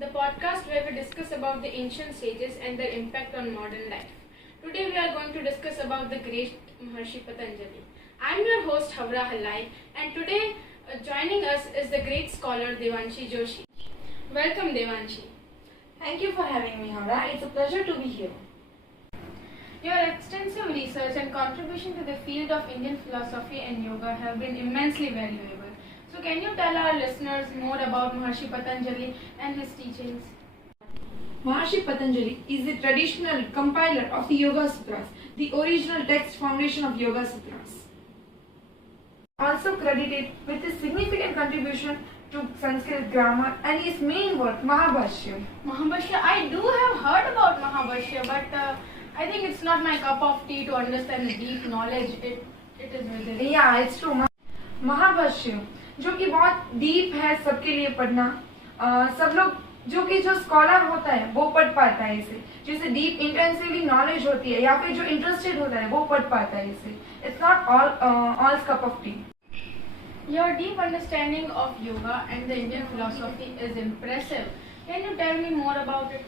the podcast where we discuss about the ancient sages and their impact on modern life. Today we are going to discuss about the great Maharshi Patanjali. I am your host Havra Hallai, and today joining us is the great scholar Devanshi Joshi. Welcome Devanshi. Thank you for having me, Havra. It's a pleasure to be here. Your extensive research and contribution to the field of Indian philosophy and yoga have been immensely valuable. So can you tell our listeners more about Maharshi Patanjali and his teachings? Maharshi Patanjali is the traditional compiler of the Yoga Sutras, the original text foundation of Yoga Sutras. Also credited with his significant contribution to Sanskrit grammar and his main work, Mahabhashya. Mahabhashya, I do have heard about Mahabhashya, but I think it's not my cup of tea to understand the deep knowledge it is within. Yeah, it's true. Mahabhashya जो कि बहुत deep है, सबके लिए पढ़ना सब लोग जो स्कॉलर होता है वो पढ़ पाता है इसे, जिसे डीप इंटेंसिवली नॉलेज होती है या फिर जो इंटरेस्टेड होता है वो पढ़ पाता है इसे. It's not all cup of T. Your deep understanding of yoga and the Indian philosophy is impressive. Can you tell me more about it?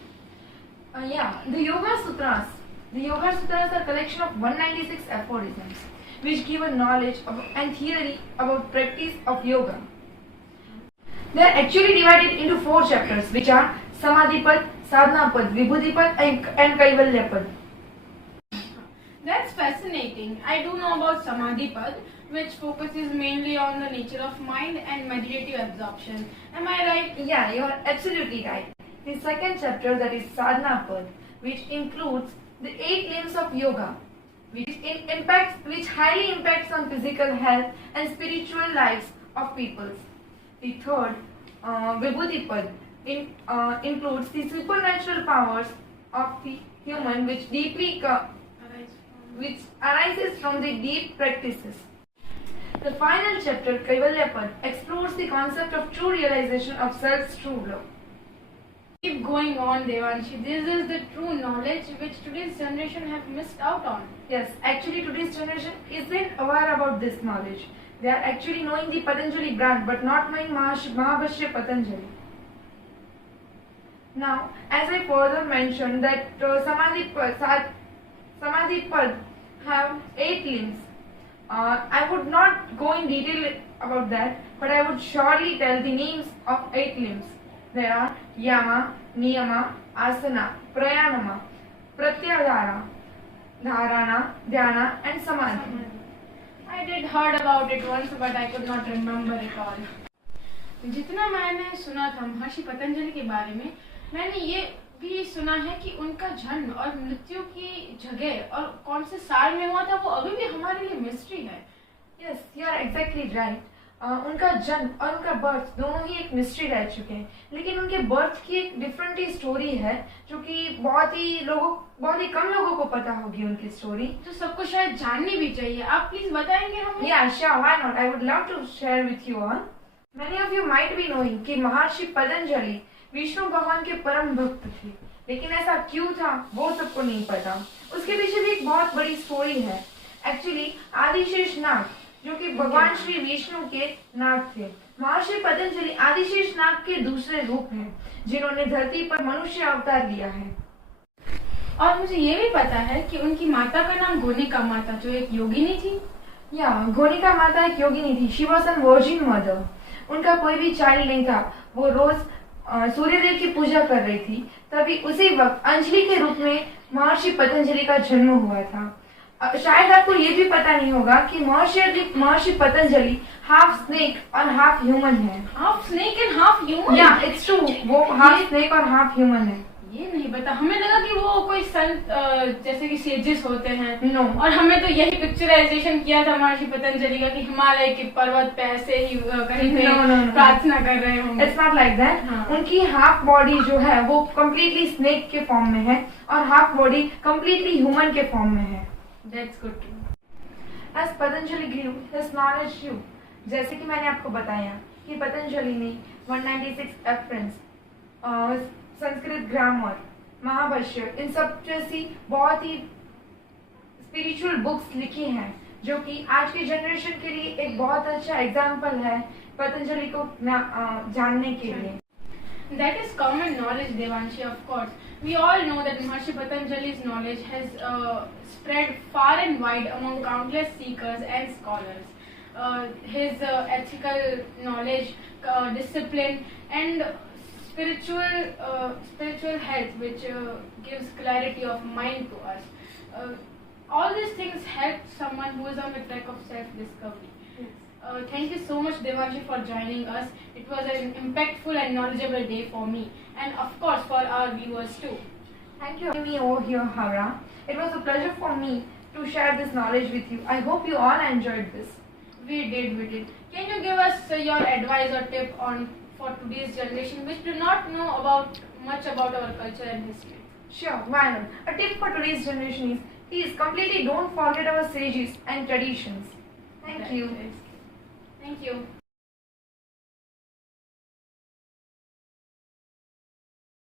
The Yoga Sutras. The Yoga Sutras are a collection of 196 aphorisms which give a knowledge and theory about practice of yoga. They are actually divided into 4 chapters, which are Samadhipad, Sadhanapad, Vibhudipad and Kaivalyapad. That's fascinating. I do know about Samadhipad, which focuses mainly on the nature of mind and meditative absorption. Am I right? Yeah, you are absolutely right. The second chapter, that is Sadhanapad, which includes the 8 limbs of yoga, which highly impacts on physical health and spiritual lives of peoples. The third, Vibhudipad, includes the supernatural powers of the human, which arises from the deep practices. The final chapter, Kaivalyapad, explores the concept of true realization of self's true love. Keep going on, Devanshi. This is the true knowledge which today's generation have missed out on. Yes, actually today's generation isn't aware about this knowledge. They are actually knowing the Patanjali brand but not knowing Mahabhashya Patanjali. Now, as I further mentioned that Samadhipad have 8 limbs. I would not go in detail about that, but I would surely tell the names of 8 limbs. There are Yama, Niyama, Asana, Prayanama, Pratyahara, Dharana, Dhyana and Samadhi. I did heard about it once, but I could not remember it all. जितना मैंने सुना था महर्षि पतंजलि के बारे में, मैंने ये भी सुना है कि उनका जन्म और मृत्यु की जगह और कौन से साल में हुआ था वो अभी भी हमारे लिए मिस्ट्री है. Yes, you are exactly right. उनका जन्म और उनका बर्थ दोनों ही एक मिस्ट्री रह चुके हैं, लेकिन उनके बर्थ की एक डिफरेंट ही स्टोरी है जो कि बहुत ही कम लोगों को पता होगी उनकी स्टोरी, जो सबको शायद जाननी भी चाहिए. आप प्लीज बताएंगे हमें? Yeah, sure, why not? I would love to share with you all. Many of you might be knowing कि महर्षि पतंजलि विष्णु भगवान के परम भक्त थे, लेकिन ऐसा क्यों था वो सबको नहीं पता. उसके पीछे भी एक बहुत बड़ी स्टोरी है. एक्चुअली आदिशेष नाग जो कि भगवान श्री विष्णु के नाग थे. महर्षि पतंजलि आदिशेष नाग के दूसरे रूप हैं जिन्होंने धरती पर मनुष्य अवतार लिया है. और मुझे ये भी पता है कि उनकी माता का नाम गोनिका माता, जो एक योगिनी थी. गोनिका माता एक योगिनी थी. She was an virgin mother. उनका कोई भी चाइल्ड नहीं था. वो रोज सूर्यदेव की पूजा कर रही थी. तभी उसी वक्त अंजलि के रूप में महर्षि पतंजलि का जन्म हुआ था. शायद आपको ये भी पता नहीं होगा कि महर्षि पतंजलि हाफ स्नेक और हाफ ह्यूमन है. Half snake and half human? या इट्स ट्रू, वो हाफ स्नेक और हाफ ह्यूमन है. ये नहीं पता. हमें लगा कि वो कोई संत जैसे कि सेजेस होते हैं. No. और हमें तो यही पिक्चराइजेशन किया था महर्षि पतंजलि का कि हिमालय के पर्वत पे ऐसे ही कहीं पे प्रार्थना कर रहे होंगे. It's not like that. उनकी हाफ बॉडी जो है वो कम्प्लीटली स्नेक के फॉर्म में है और हाफ बॉडी कम्प्लीटली ह्यूमन के फॉर्म में है. That's good to know. As Patanjali grew, his knowledge grew. जैसे कि मैंने आपको बताया कि पतंजलि ने 196 एफरेंस, संस्कृत ग्रामर, महाभाष्य, इन सब जैसी बहुत ही स्पिरिचुअल बुक्स लिखी हैं जो कि आज के जनरेशन के लिए एक बहुत अच्छा एग्जाम्पल है पतंजलि को जानने के लिए. That is common knowledge, Devanshi, of course. We all know that Maharshi Patanjali's knowledge has spread far and wide among countless seekers and scholars. His ethical knowledge, discipline, and spiritual health, which gives clarity of mind to us. All these things help someone who is on the track of self-discovery. Yes. Thank you so much, Devanshi, for joining us. It was an impactful and knowledgeable day for me, and of course for our viewers too. Thank you for having me over here, Hara. It was a pleasure for me to share this knowledge with you. I hope you all enjoyed this. We did. Can you give us your advice or tip for today's generation which do not know much about our culture and history? Sure, why not? A tip for today's generation is, please completely don't forget our sages and traditions. Thank you. Thank you.